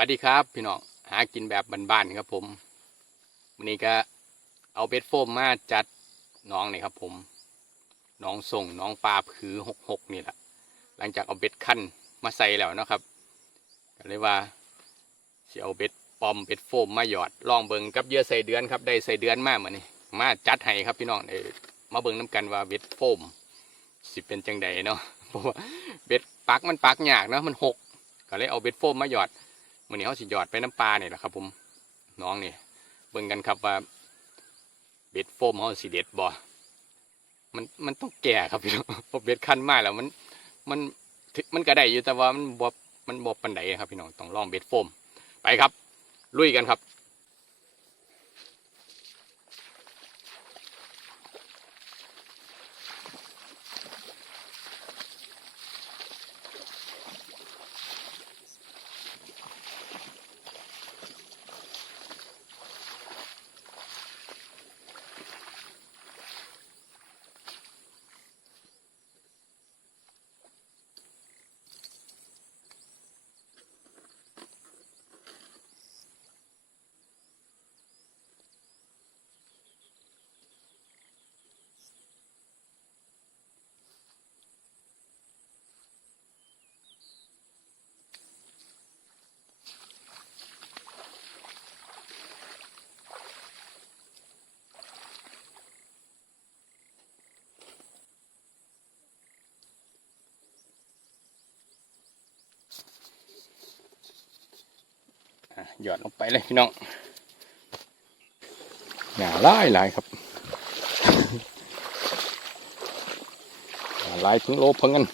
วัสดีครับ พี่น้องหากินแบบบ้านๆครับผมวันนี้ก็เอาเบ็ดโฟมมาจัดน้องนี่ครับ ผมน้องส่งน้องปลาผือหกหกนี่แหละหลังจากเอาเบ็ดขั้นมาใส่แล้วนะครับก็เลยว่าสิเอาเบ็ดปอมเบ็ดโฟมมาหยอดลองเบิงกับเยื่อใส่เดือนครับได้ใส่เดือนมากมือนนี่มาจัดให้ครับพี่น้องเออมาเบิงน้กันว่าเบ็ดโฟม สิเป็นจังใดเนาะเพราะว่าเบ็ดปักมันปักยากเนาะมันหกก็เลยเอาเบ็ดโฟมมาหยอด มื่อนี้เขาสิหยอดไปน้ำปลาเนี่ยแหละครับ ผมน้องนี่เบิ่งกันครับว่าเบ็ดโฟมเขาสิเด็ดบ่มันมันต้องแก่ครับพี่น้องพราะเบ็ดคันมากแล้วมันมันมันก็ได้อยู่แต่ว่ามันบ่มันบ่ปันไดครับพี่น้องต้องลองเบ็ดโฟมไปครับ ลุยกันครับ หยอดลงไปเลยพี่น้องอย่าไล่หลายครับอย่าไล่ถึงโลเพิ่งกัน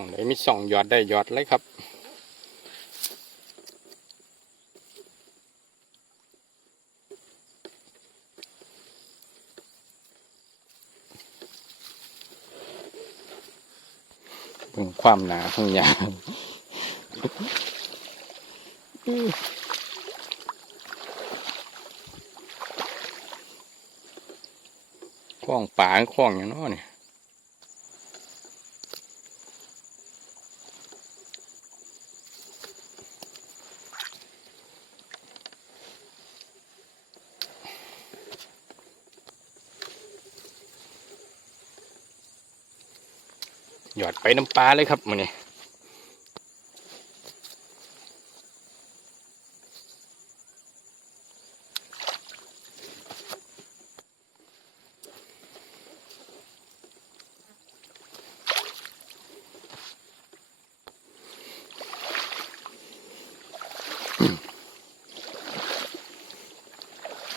ของไหนมีสองหยอดได้หยอดเลยครับเบิ่งความหนาของยางคล้องป่าคล้องอย่างน้อเนี่ย หยอดไปน้ำปลาเลยครับมันนี่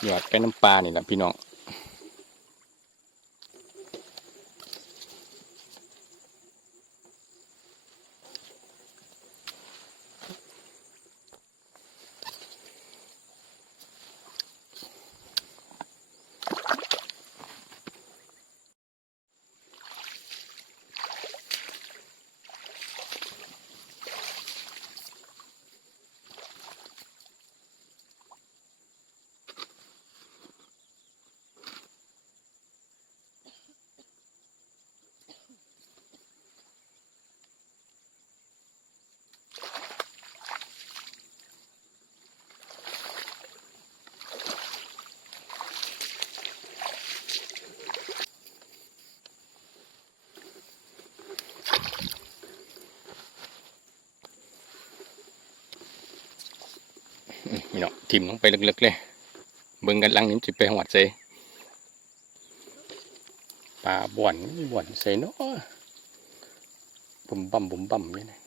หยอดไปน้ำปลานี่แหละพี่น้อง เนาะทิมลงไปลึกๆเลย เบิ่งกันลังนี้มจิไปหวัดเซปลาบ่อนมีบ่อนเซเนาะบุ่มบ่ำบุ่มบ่ำนี่นะ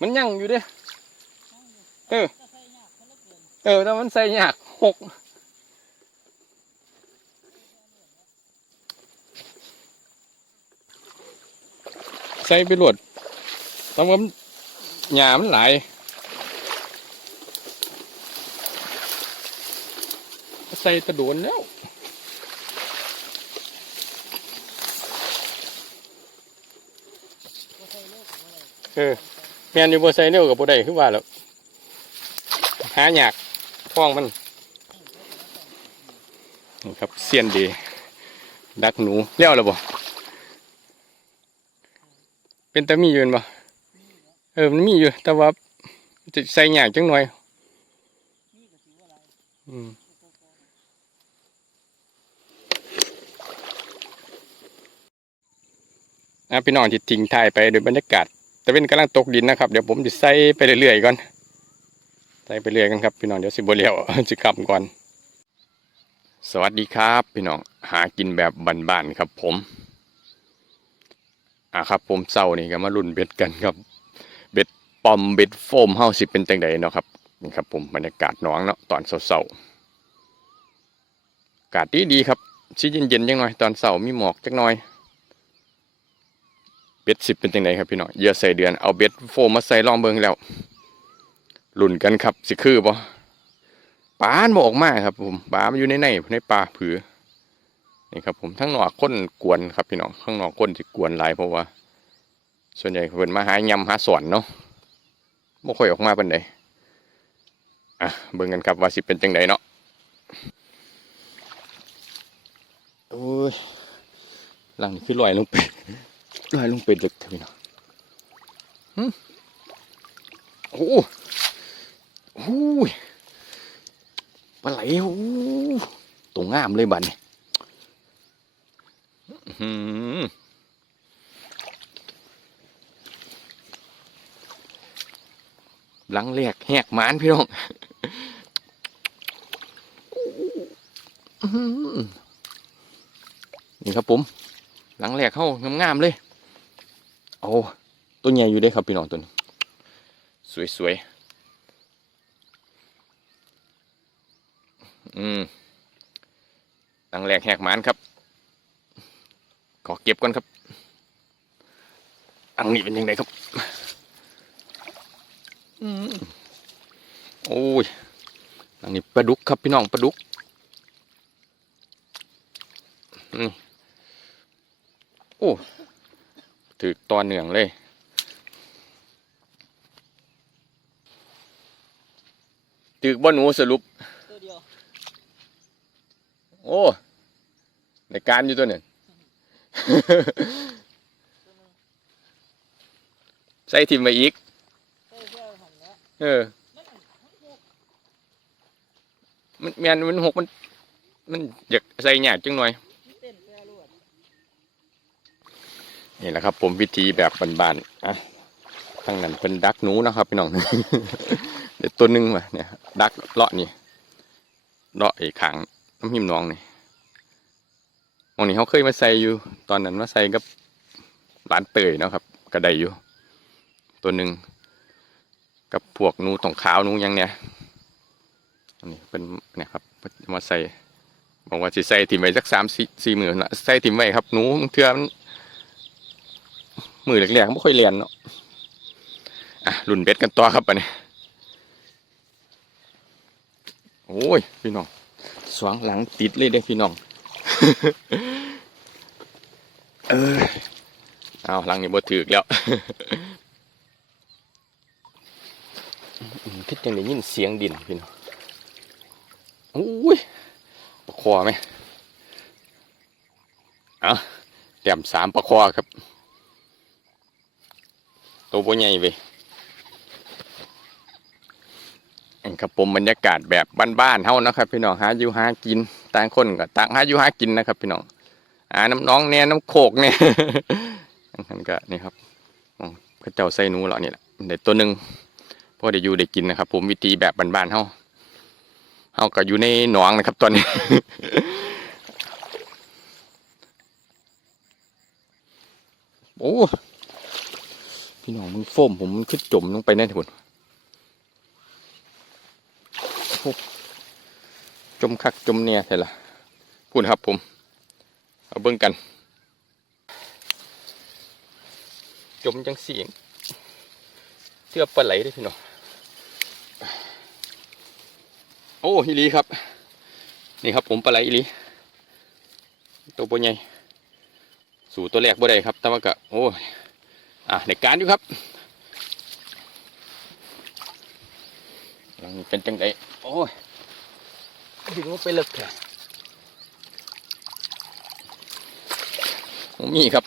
มันยั่งอยู่เด้เออ เออแต่มันใส่ยากหก ใส่ไปหลดแต่ว่ามันหญ้ามันหลายใส่ตะโดนแล้วเออแมนอยู่บนไซเนลกับบ่ได้คือว่าแล้วหาอยากฟ้องมันนี่ครับเสียนดี ดักหนูเลี้ยวแล้วบ่ เป็นตามีอยู่บ่เออมันมีอยู่ แต่ว่าจะใส่หยาจังหน่อยอืมอะพี่น้องที่ทิ้งท้ายไปโดยบรรยากาศตะเวนกำลังตกดินนะครับ เดี๋ยวผมจะใส่ไปเรื่อยๆก่อน ใส่ไปเรื่อยกันครับ พี่น้องเดี๋ยวสิบเลี้ยวจะกลับก่อน สวัสดีครับ พี่น้องหากินแบบบ้านๆครับผม อ่าครับผมเศร้านี่ก็มาลุ่นเบ็ดกันครับ เบ็ดปอมเบ็ดโฟมเฮาสิเป็นจังใดเนาะครับนี่ครับผมบรรยากาศน้องเนาะตอนเศร้าๆอากาศดีดีครับชิเย็นๆจังหน่อยตอนเศร้ามีหมอกจังหน่อย เบ็ดสิบเป็นจังไดครับพี่น้องเยื่อใส่เดือนเอาเบ็ดโฟมมาใส่ลองเบิงแล้วลุ่นกันครับสิคือบ่ปลานบ่ออกมาครับผมปลามันอยู่ในในในปลาผือ นี่ครับผมทั้งหนอกก้นกวนครับพี่น้องข้างนอกก้นสิกวนหลายเพราะว่า ส่วนใหญ่เพิ่นมาหายำหาสอนเนาะบ่ค่อยออกมาเปานใดอะเบิ่งกันครับว่าสิเป็นจังไดเนาะโอ้ยหลังนี่คือลอยลงไปลอยลงไปดึกเถอะพี่น้องหึโอ้โหปลาไหลโอ้โหตัวงามเลยบัดนี้ หือหลังแรกแหกหมานพี่น้องอื้อหือนี่ครับผม หลังแรกเข้างามๆเลย โอ้ตัวใหญ่อยู่เด้ครับพี่น้องตัวนี้ สวยๆ อืมหลังแรกแหกหมานครับ ก็บก่อนครับ อังนี้เป็นยังไงครับอืมโอ้ยอันนี้ปลาดุกครับพี่น้องปลาดุกนี่โอ้ถือตอนเหนืองเลยถือบ่หนูสรุปตัวเดียวโอ้ในการอยู่ตัวหนึ่ง ใส่ทิมไปอีกเต้ยเที่ยวหันเออ มันแมนมันหกมัน มันอยากใส่หยากจังหน่อยมันเต้นแปรรวดนี่แหละครับ ผมวิธีแบบบานๆอะทั้งนั้นเป็นดักหนูนะครับพี่น้อง เดี๋ยวตัวหนึงว่ะเนี่ย ดักเลาะนี่เลาะไอ้ขางน้ำหิมน้องนี่ องนี้เขาเคยมาใส่อยู่ ตอนนั้นมาใส่กับร้านเตยเนาะครับกระไดอยู่ ตัวหนึ่งกับพวกนูตองขาวนูยังเนี่ยอันนี้เป็นเนี่ยครับมาใส่บอกว่าสิใส่ถิ่มไว้สักสามสี่สี่หมื่นละใส่ถิ่มไว้ครับนูเทื่อมันมือแรกๆไม่ค่อยเรียนเนาะอะรุ่นเบ็ดกันต่อครับอันนี้โอ้ยพี่น้องสวงหลังติดเลยเด้พี่น้อง เออเอาหลังนี้บ่ถือกแล้วอืมคิดจังได้ยินเสียงดินพี่น้องโอ้ยประคอไหมเอาแต้มสามประคอครับ ตัวบ่ใหญ่เว้ยอันครับผมบรรยากาศแบบบ้านๆเฮานะครับ พี่น้องหาอยู่หากิน ต่างคนก็ต่างหาอยู่หากินนะครับ พี่น้องหาน้ำน้องเนี่ยน้ำโขกเนี่ยอันนั้นก็นี่ครับอ๋อพระเจ้าใส่หนูเหล่านี่แหละได้ตัวหนึ่งพ่อได้อยู่ได้กินนะครับ ผมวิธีแบบบ้านๆเฮาเฮาก็อยู่ในหนองนะครับตอนนี้โอ้พี่น้องมึงโฟมผมมันขึ้นจมลงไปแน่ทุนโอ้ จมคักจมเนี่ยใช่ละพูดครับผม เอาเบิ่งกัน จมจังเสียงเสื้อปลาไหลเด้พี่น้องโอ้อีลีครับ นี่ครับผมปลาไหลอีลีตัวปใหญ่สู่ตัวแรกบ่ได้ครับแต่ว่าก็โอ้ยอะในการอยู่ครับหลังเป็นจังไดโอ้ย ดึงมันไปเลิกเถอะบ่มีครับ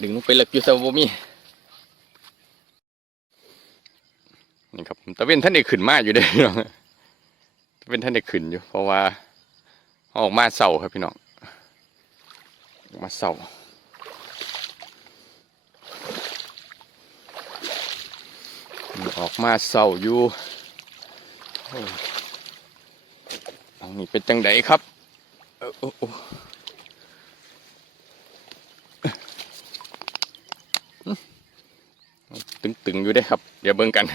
ดึงลงไปเลิกอยู่แต่ว่าบ่มีนี่ครับตะเวนท่านได้ขึ้นมาอยู่เด้อพี่น้องตะเวนท่านได้ขึ้นอยู่ เพราะว่าออกมาเสาครับพี่น้องออกมาเสาออกมาเสาอยู่ องนี้เป็นจังไดครับตึงๆอยู่ได้ครับ เดี๋ยวเบิ่งกัน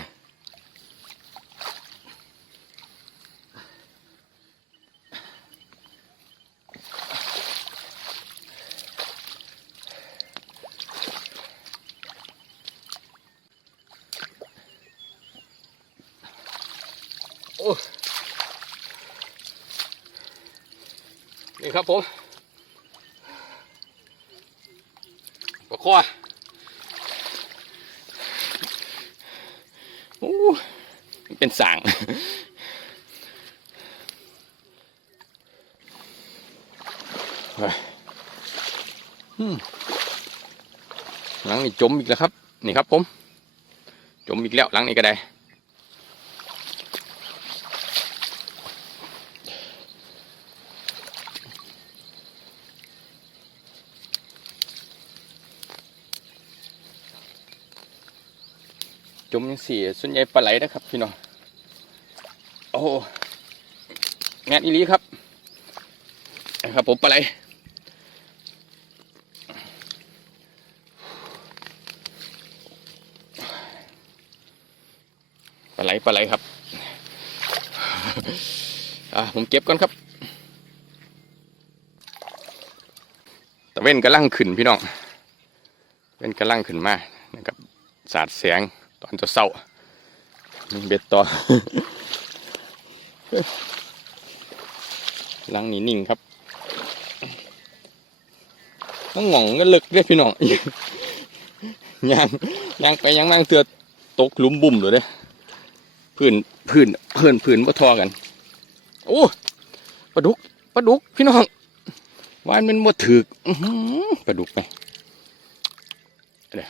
โอ้ นี่ครับผมปลาคอโอ้เป็นสางหลังนี้จมอีกแล้วครับ นี่ครับผม จมอีกแล้วหลังนี้ก็ได้ มยังสี่ส่วนใหญ่ปลาไหลนะครับพี่น้องโอ้โหงานอีลีครับนะครับผมปลาไหลปลาไหลปลาไหลครับอะผมเก็บก่อนครับตะเว้นกำลังขึ้นพี่น้องเว้นกำลังขึ้นมานะครับสาดแสง ตอนจะเศร้ามีเบ็ดต่อหลังนี้นิ่งครับต้องหงองก็ลึกเด้อพี่น้องยางยางไปยางมาเตือตกหลุมบุ่มเลยเด้พื้นพื้นพื้นพื้นบ่ทอกัน โอ้ปลาดุกปลาดุกพี่น้องวานมันบ่ถึกอื้อปลาดุกไหมเดี๋ยว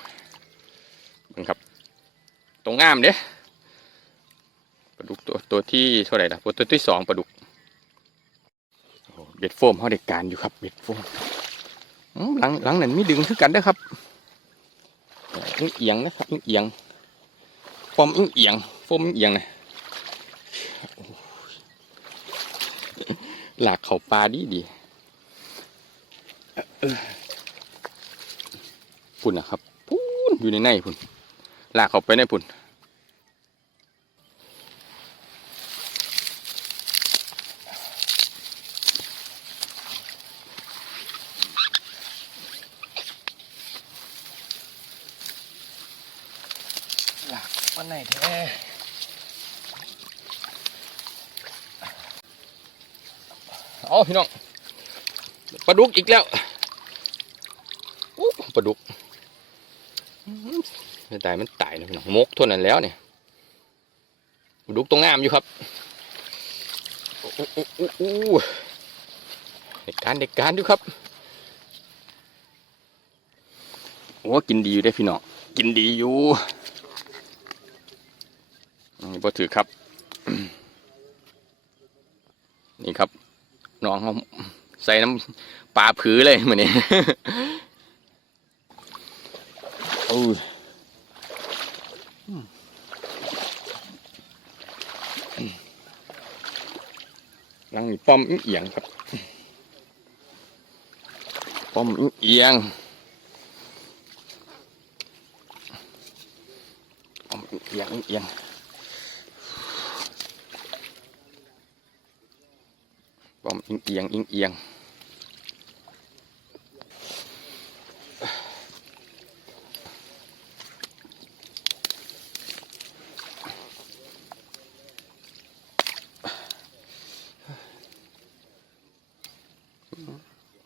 ตรงงามเด้ปลาดุกตัวตัวที่เท่าไหร่ละตัวที่สองปลาดุกเบ็ดโฟมเขาเด็กการอยู่ครับเบ็ดโฟมอืมหลังหลังนั้นมีดึงคือกันเด้อครับอิงเอียงนะครับอิงเอียงฟอมอิงเอียงโฟมอิงเอียงนะหลากเขาปลาดีดีพุ่นนะครับพุ่นอยู่ในในพุ่น ลากเขาไปในพุ่นลากมันไหนแท้เอาพี่น้องปลาดุกอีกแล้วอู้ปลาดุก ไม่ตายมันตายนะพี่น้องมกเท่านั้นแล้วเนี่ยดุกตรงน้ำอยู่ครับเด็กการเด็กการอยู่ครับโอ้กินดีอยู่ได้พี่น้องกินดีอยู่นี่บ่ถือครับ นี่ครับน้องเขาใส่น้ำปลาผือเลยเหมือนนี้โอ้ย หลังนี้ ป้อมอิเอียงครับ ป้อมอิเอียงป้อมอิเอียงอิเอียงป้อมอิเอียงอิเอียง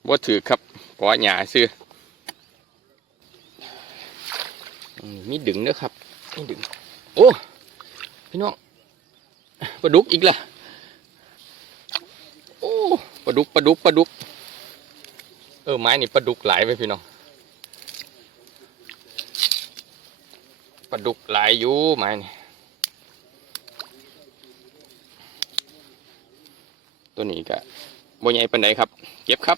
บ่ถือครับกอหยาซื้ออืมมีดึงเด้อครับมีดึง โอ้พี่น้องปลาดุกอีกละโอ้ปลาดุกปลาดุกปลาดุก เออไม้นี่ปลาดุกหลายไปพี่น้องปลาดุกหลายอยู่ไม้นี่ตัวนี้ก็บ่ใหญ่ปานใดครับ เก็บครับ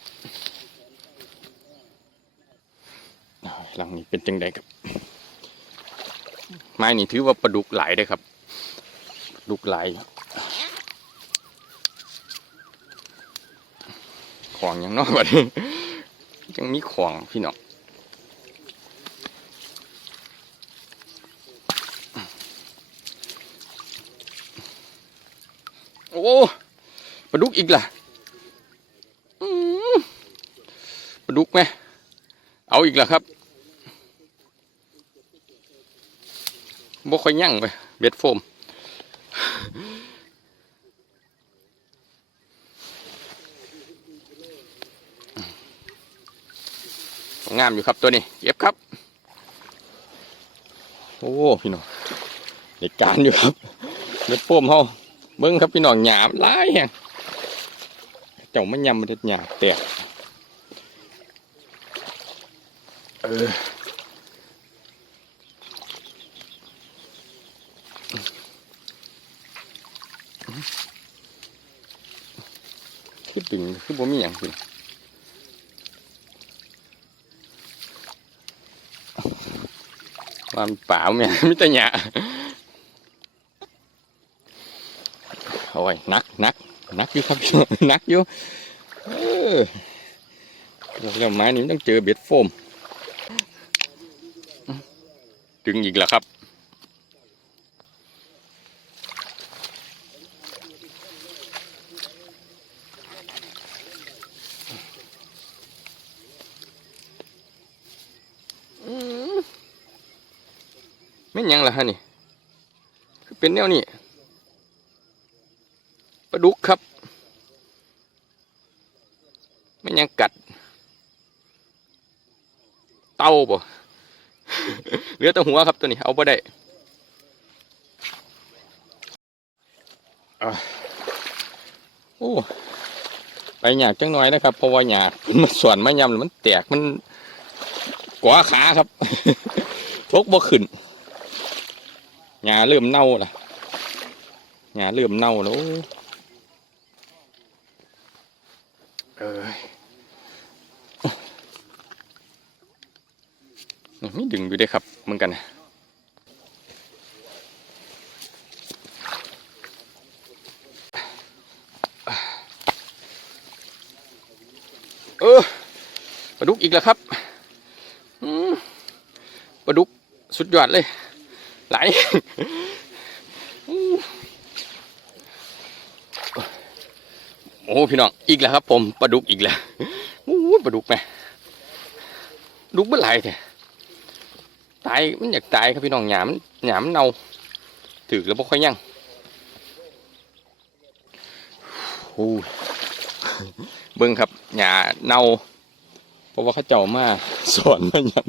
อ้าว หลังนี้เป็นจังไดครับ ไม้นี่ถือว่าปลาดุกหลายได้ครับลาดุกหลายของอย่างนอกบัดนี้ยังมีของพี่น้องโอ้ปลาดุกอีกล่ะปลาดุกไหมเอาอีกล้วครับ บ่ค่อยยั่งไปเบ็ดโฟม งามอยู่ครับตัวนี้ เก็บครับ โอ้พี่น้องเด็กการอยู่ครับเบ็ดโฟมเฮาเบิ้งครับพี่น้องหยามหลายแฮงเจ้ามันยำมันเด็ดหยาบแตกเออ คือดึงคือบ่มีอย่างพี่มันเปล่าแม่มิตรหยาโอ้ยนักนักนักอยู่ครับนักอยู่เออแล้วไม้นี้ต้องเจอเบ็ดโฟมดึงอีกแล้วครับ ไม่ยังล่ะฮะนี่ คือเป็นแนวนี้ปลาดุกครับ ไม่ยังกัด เต้าบ่เหลือแต่หัวครับตัวนี้ เอาไปได้อะโอ้ไปหยากจังน้อยนะครับเพราะว่าหยากมันส่วนไมายำมันแตกมันกว่าขาครับ ทกบ่ขึ้น หญ้าเริ่มเน่าล่ะหญ้าเริ่มเน่าแล้วเออนี่มีดึงอยู่ได้ครับเหมือนกันนะเออปลาดุกอีกแล้วครับอืมปลาดุกสุดยอดเลย ไหลโอ้พี่น้องอีกแล้วครับ ผมปลาดุกอีกแล้วโอ้ปลาดุกไหมดุกเมื่อไหร่เนี่ยตายมันอยากตายครับพี่น้องหยามหยามเน่าถือแล้วบ่ค่อยยั่งโอ้เบิ่งครับหยาเน่าเพราะว่าเขาเจ้ามาสอนมาหยัง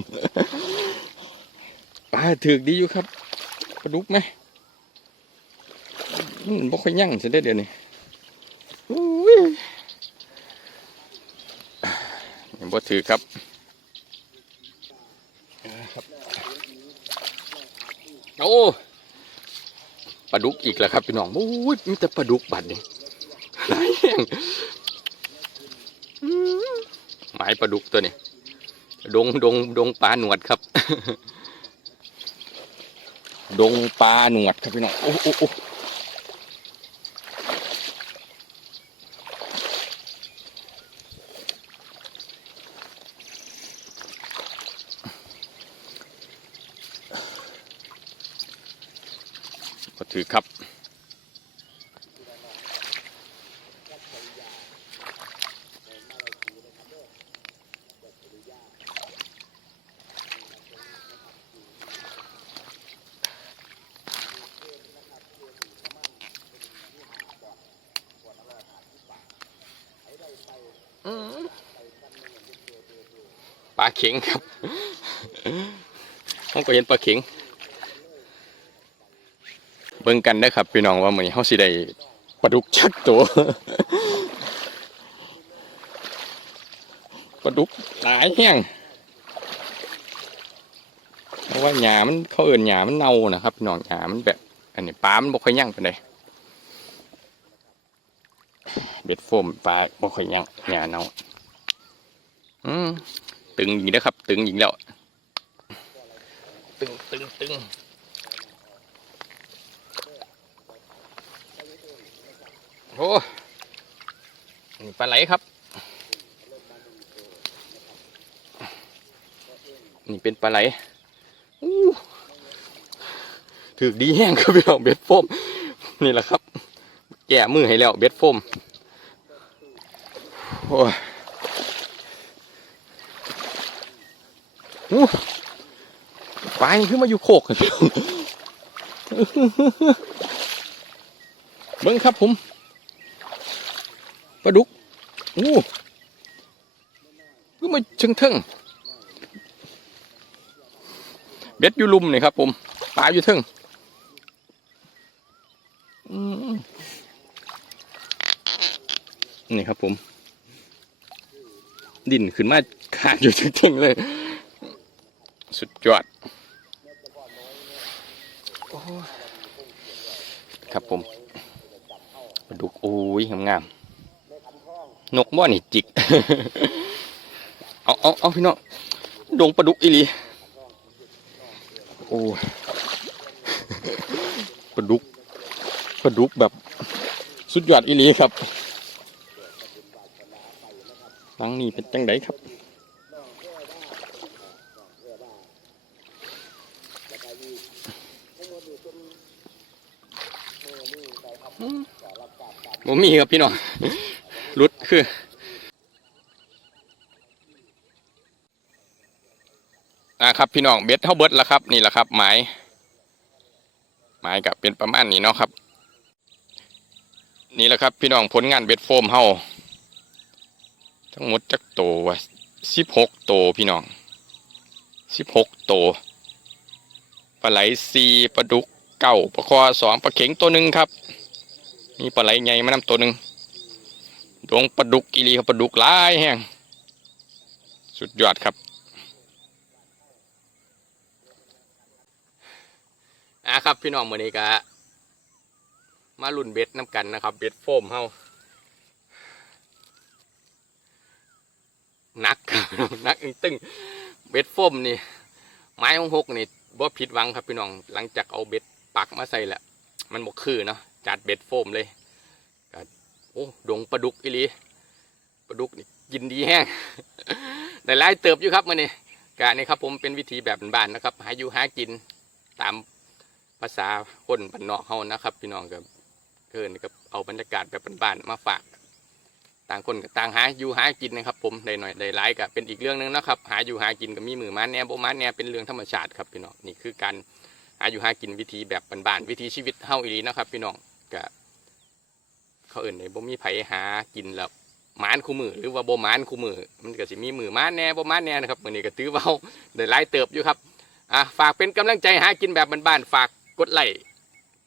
ถือดีอยู่ครับ ปลาดุกไหมมันบ่ค่อยยั่งเสียเด้อเดี๋ยวนี้อุ้ยยังบ่ถือครับครับโอ้ปลาดุกอีกแล้วครับพี่น้องโอ้ยมีแต่ปลาดุกบัดนี่หลายแห่งอื้อหมายปลาดุกตัวนี้ ดงดงดงปลาหนวดครับ ดงปลาหนวดครับพี่น้องโอ้โอ้ก็ถือครับ เข็งครับผมก็เห็นปลาเข็ง เบิ่งกันนะครับพี่น้องว่ามือนี้เฮาสิได้ปลาดุกชักตัวปลาดุกหลายแห้งเพราะว่าหญ้ามันเขาเอิ้นหญ้ามันเน่านะครับพี่น้องหญ้ามันแบบ อันนี้ปลามันบ่ค่อยยั่งปานใดเบ็ดโฟมปลาบ่ค่อยยั่งหญ้าเน่าอืม ตึงอีกแล้วครับ ตึงอีกแล้ว ตึงตึงตึงโอ้ปลาไหลครับ นี่เป็นปลาไหลถือดีแห้งครับพี่น้องเบ็ดโฟมนี่แหละครับ แก่มือให้แล้วเบ็ดโฟมโอ้ย อู้ปลานี่ขึ้นมาอยู่โคกกันเบิ้งครับผมปลาดุกอู้ขึ้นมาเชิงเทิงเบ็ดอยู่ลุมนี่ครับ ผมปลาอยู่เทึงนี่ครับผม ดินขึ้นมาขาดอยู่เทึงๆเลย สุดยอดครับผมปลาดุกโอ้ยงามๆนกบ่อนี่จิก เอาเอาเอาพี่น้องดงปลาดุกอีหลีโอ้ปลาดุกปลาดุกแบบสุดยอดอีหลีครับหลังนี้เป็นจังไดครับ ผมมีครับพี่น้องรุดคือนะครับพี่น้องเบ็ดเท่าเบิดแล้วครับ นี่แหละครับหมายหมายกับเป็นประมาณนี้เนาะครับ นี่แหละครับ พี่น้องผลงานเบ็ดโฟมเฮาทั้งหมดจักโตวะสิบหกโตพี่น้องสิบหกโตปลาไหลสีปลาดุกเก่าปลาคอสองปลาเข็งตัวหนึ่งครับ มีปลาไหลใหญ่มานำตัวหนึ่งดวงปลาดุกอีลีครับปลาดุกลายแห้งสุดยอดครับอะครับพี่น้องมือนี้ก็มาลุ่นเบ็ดน้ำกันนะครับ เบ็ดโฟมเฮาหนักหนักอึ้งตึงเบ็ดโฟมนี่ ไม้ของหกนี่บ่ผิดหวังครับพี่น้องหลังจากเอาเบ็ดปักมาใส่แหละมันบกคือเนาะ จัดเบ็ดโฟมเลยกโอ้ดงปลาดุกอีลีปลาดุกนี่กินดีแห้งได้หลายเติบอยู่ครับมือนี้กะนี่ครับผมเป็นวิธีแบบบ้านๆนะครับ หาอยู่หากินตามภาษาคนบ้านนอกเฮานะครับ พี่น้องกับเกินกับเอาบรรยากาศแบบบ้านๆมาฝาก ต่างคนกับต่างหาอยู่หากินนะครับ ผมได้หน่อยได้หลายก็เป็นอีกเรื่องหนึงนะครับ หาอยู่หากินกับมีมือมาแหน่บ่มาแน่เป็นเรื่องธรรมชาติครับพี่น้องนี่คือการหาอยู่หากินวิธีแบบบ้านๆวิธีชีวิตเฮาอีลีนะครับ พี่น้อง ก็เขาเอื่นในบ่มีไผหากินแล้วมานคู่มือหรือว่าบ่มานคู่มือมันก็สิมีมือมาแน่บ่มาแน่นะครับมื้อนี้ก็ถือว่าเฮาได้หลายเติบอยู่ครับอะฝากเป็นกำลังใจหากินแบบบ้านๆฝากกดไลค์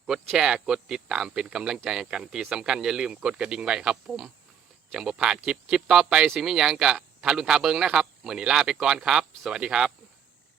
กดแชร์กดติดตามเป็นกำลังใจกันที่สำคัญอย่าลืมกดกระดิ่งไว้ครับ ผมจังบ่พลาดคลิปคลิปต่อไปสิมีหยังกะทารุณทาเบิงนะครับเมือนี้ลาไปก่อนครับ สวัสดีครับ